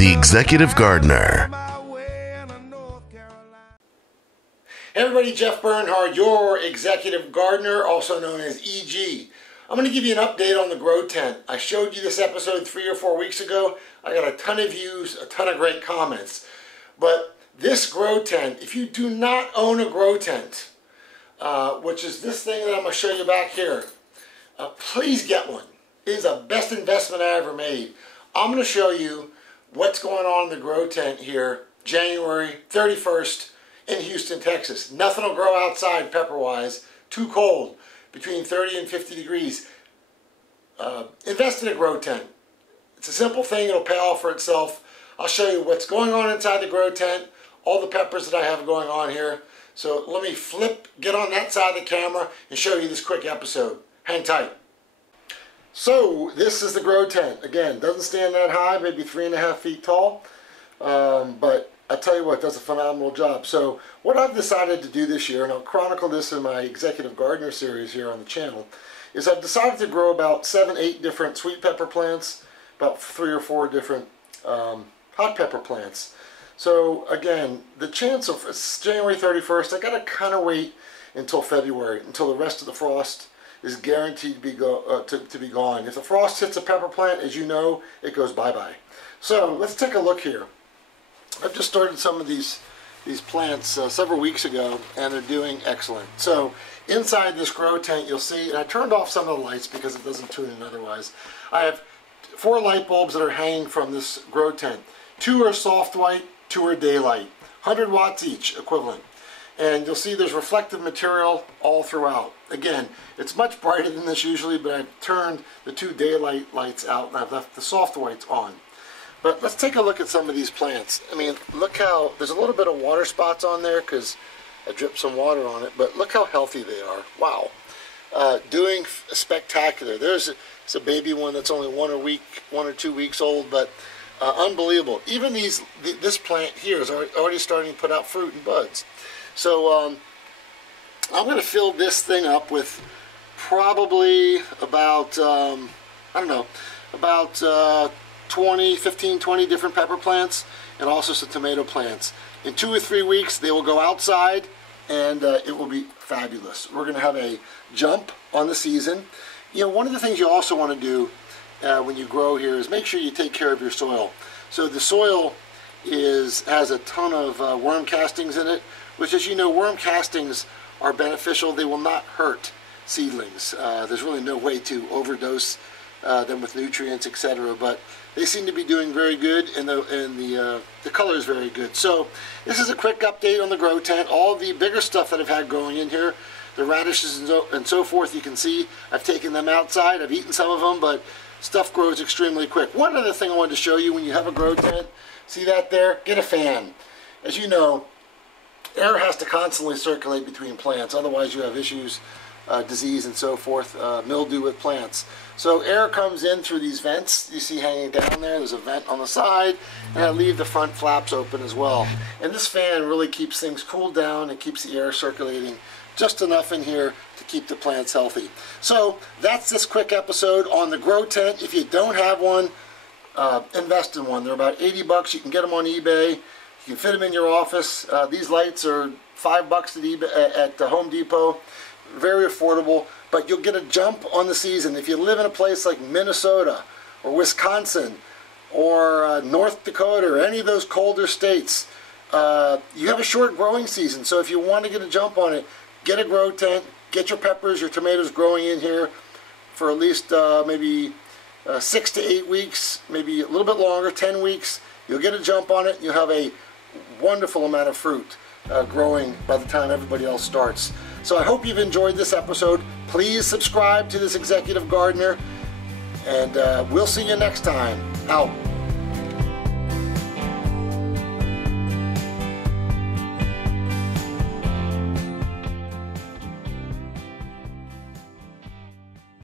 The Executive Gardener. Hey everybody, Jeff Bernhard, your Executive Gardener, also known as EG. I'm going to give you an update on the grow tent. I showed you this episode 3 or 4 weeks ago. I got a ton of views, a ton of great comments. But this grow tent, if you do not own a grow tent, which is this thing that I'm going to show you back here, please get one. It is the best investment I ever made. I'm going to show you what's going on in the grow tent here, January 31st in Houston, Texas. Nothing will grow outside pepper-wise. Too cold, between 30 and 50 degrees. Invest in a grow tent. It's a simple thing. It'll pay off for itself. I'll show you what's going on inside the grow tent, all the peppers that I have going on here. So let me get on that side of the camera and show you this quick episode. Hang tight. So this is the grow tent. Again, doesn't stand that high, maybe 3.5 feet tall, but I tell you what, it does a phenomenal job. So what I've decided to do this year, and I'll chronicle this in my Executive Gardener series here on the channel, is I've decided to grow about 7-8 different sweet pepper plants, about 3 or 4 different hot pepper plants. So again, the chance of January 31st, I gotta kind of wait until February, until the rest of the frost is guaranteed to be gone. If the frost hits a pepper plant, as you know, it goes bye-bye. So let's take a look here. I've just started some of these plants several weeks ago, and they're doing excellent. So inside this grow tent, you'll see, and I turned off some of the lights because it doesn't tune in otherwise. I have 4 light bulbs that are hanging from this grow tent. 2 are soft white, 2 are daylight. 100 watts each, equivalent. And you'll see there's reflective material all throughout. Again, it's much brighter than this usually, but I've turned the 2 daylight lights out and I've left the soft whites on. But let's take a look at some of these plants. I mean, look how, there's a little bit of water spots on there because I dripped some water on it, but look how healthy they are. Wow. Doing spectacular. There's a baby one that's only 1 or 2 weeks old, but unbelievable. Even this plant here is already starting to put out fruit and buds. So I'm going to fill this thing up with probably about, I don't know, about 15, 20 different pepper plants, and also some tomato plants. In 2 or 3 weeks, they will go outside, and it will be fabulous. We're going to have a jump on the season. You know, one of the things you also want to do when you grow here is make sure you take care of your soil. So the soil has a ton of worm castings in it, which, as you know, worm castings are beneficial. They will not hurt seedlings. There's really no way to overdose them with nutrients, etc. But they seem to be doing very good, and the color is very good. So this is a quick update on the grow tent. All the bigger stuff that I've had growing in here, the radishes and so forth, you can see I've taken them outside. I've eaten some of them, but stuff grows extremely quick. One other thing I wanted to show you when you have a grow tent, see that there? Get a fan. As you know, air has to constantly circulate between plants, otherwise you have issues, disease and so forth, mildew with plants. So air comes in through these vents you see hanging down there. There's a vent on the side, and I leave the front flaps open as well. And this fan really keeps things cooled down and keeps the air circulating just enough in here to keep the plants healthy. So that's this quick episode on the grow tent. If you don't have one, invest in one. They're about 80 bucks. You can get them on eBay. You can fit them in your office. These lights are $5 at Home Depot. Very affordable, but you'll get a jump on the season. If you live in a place like Minnesota or Wisconsin or North Dakota or any of those colder states, you have a short growing season. So if you want to get a jump on it, get a grow tent, get your peppers, your tomatoes growing in here for at least maybe 6 to 8 weeks, maybe a little bit longer, 10 weeks. You'll get a jump on it. You'll have a wonderful amount of fruit growing by the time everybody else starts. So I hope you've enjoyed this episode. Please subscribe to this Executive Gardener, and we'll see you next time. Out.